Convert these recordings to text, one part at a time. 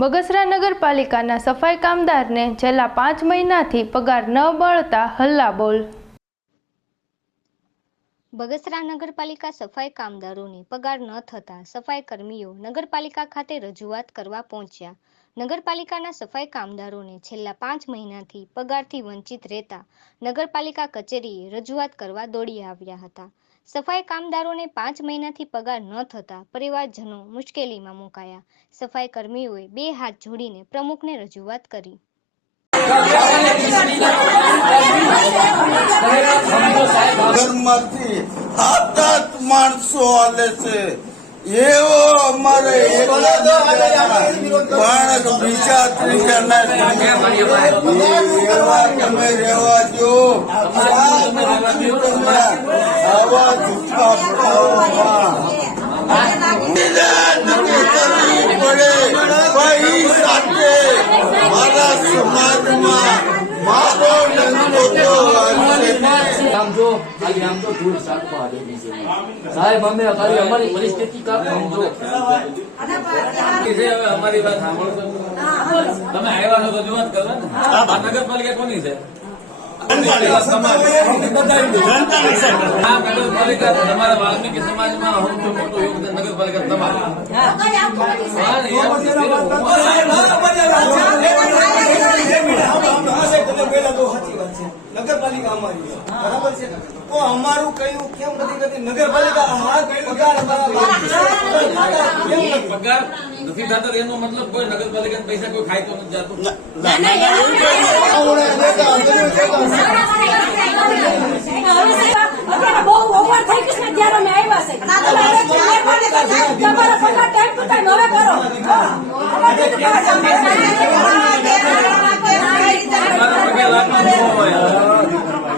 બગસરા નગરપાલિકાના સફાઈ કામદારને છેલ્લા પાંચ મહિનાથી પગાર ન મળતા હલ્લાબોલ. બગસરા નગરપાલિકા સફાઈ કામદારોને પગાર ન થતા સફાઈ કર્મીઓ નગરપાલિકા ખાતે રજૂઆત કરવા પહોંચ્યા. નગરપાલિકાના સફાઈ કામદારોને છેલ્લા પાંચ મહિનાથી પગારથી વંચિત રહેતા નગરપાલિકા કચેરીએ રજૂઆત કરવા દોડી આવ્યા હતા. સફાઈ કામદારોને પાંચ મહિનાથી પગાર ન થતા પરિવારજનો મુશ્કેલીમાં મુકાયા. સફાઈ કર્મીઓએ બે હાથ જોડીને પ્રમુખને રજૂઆત કરી. માણસો હાલે છે. એવો અમારે પણ બીજા ત્રીજાના એવા રહેવા દો આવા જૂઠા પડે સાથે મારા સમાજમાં મારો ડંકો તો આમ જો ખાલી આમ તો ધૂળ સાફવા દેવી છે સાહેબ અમે ખાલી અમારી પરિસ્થિતિ કાપ સમજો. હવે અમારી વાત સાંભળો તમે આવ્યા છો તો રજૂઆત કરો ને. આ નગરપાલિકા કોની છે. નગરપાલિકા તમારા અમારી બરાબર છે તો અમારું કયું કેમ નથી નગરપાલિકા પગાર? પગાર નથી થતો એનો મતલબ કોઈ નગરપાલિકાના પૈસા કોઈ ખાઈ તો નથી જાતું અત્યારે બહુ ઓવર થઈ ગયું છે ને ત્યારે અમે આવ્યા છે તમારો પગાર ટાઈમ ટુ ટાઈમ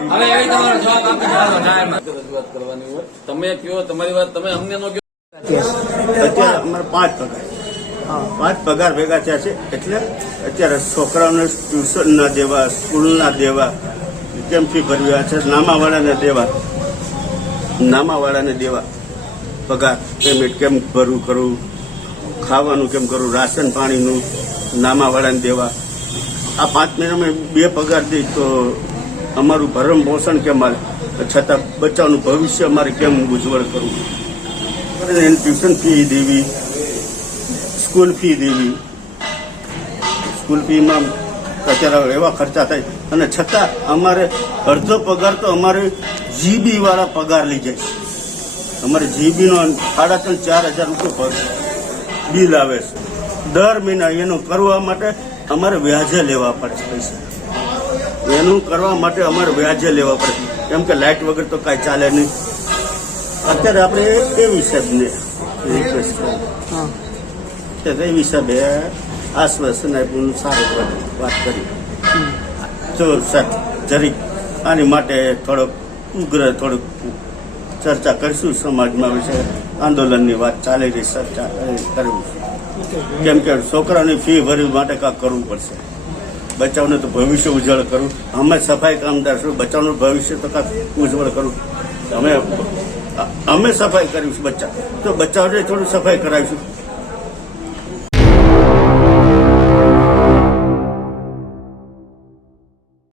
હવે એવી તમારો જવાબ આપી રજૂઆત કરવાની હોય તમે કયો તમારી વાત તમે અમને નો કયો અત્યારે અમારે પાંચ પગાર પાંચ પગાર ભેગા થયા છે એટલે અત્યારે છોકરાઓને ટ્યુશનના દેવા, સ્કૂલના દેવા, કેમ ફી ભરવી છે? નામાવાળાને દેવા. નામાવાળાને દેવા. પગાર પેમેન્ટ કેમ ભરવું, કરવું? ખાવાનું કેમ કરવું? રાશન પાણીનું નામાવાળાને દેવા. આ પાંચ મહિનામાં બે પગાર દઈ તો અમારું ભરણ પોષણ કેમ મારે છતાં બચ્ચાનું ભવિષ્ય અમારે કેમ ઉજ્જવળ કરવું? અને એને ટ્યુશન ફી દેવી. સ્કૂલ ફી દેવી. સ્કૂલ ફીમાં અત્યારે એવા ખર્ચા થાય. અને છતાં અમારે અડધો પગાર તો અમારે જીબી વાળા પગાર લઈ જાય. અમારે જીબીનો સાડા ત્રણ, ચાર હજાર રૂપિયા બિલ આવે છે. દર મહિના એનું કરવા માટે અમારે વ્યાજે લેવા પડે પૈસા. એનું કરવા માટે અમારે વ્યાજે લેવા પડે કેમ કે લાઇટ વગર તો કાંઈ ચાલે નહીં. અત્યારે આપણે એ હિસાબને રિક્વેસ્ટ કરીએ. તો વિશે હિસાબે આશ્વાસન આપ્યું સારું વાત કરી. તો જરીક. આની માટે થોડોક ઉગ્ર, થોડુંક ચર્ચા કરીશું. સમાજમાં વિશે આંદોલનની વાત ચાલી રહી, ચર્ચા કરવી કેમ કે છોકરાની ફી ભરવી માટે કાંક કરવું પડશે. બચાવને તો ભવિષ્ય ઉજ્જવળ કરવું. અમે સફાઈ કામદાર છું, બચાવનું ભવિષ્ય તો કાંક ઉજ્જવળ કરવું. અમે અમે સફાઈ કરીશું બચ્ચા. તો બચ્ચાઓને થોડું સફાઈ કરાવીશું.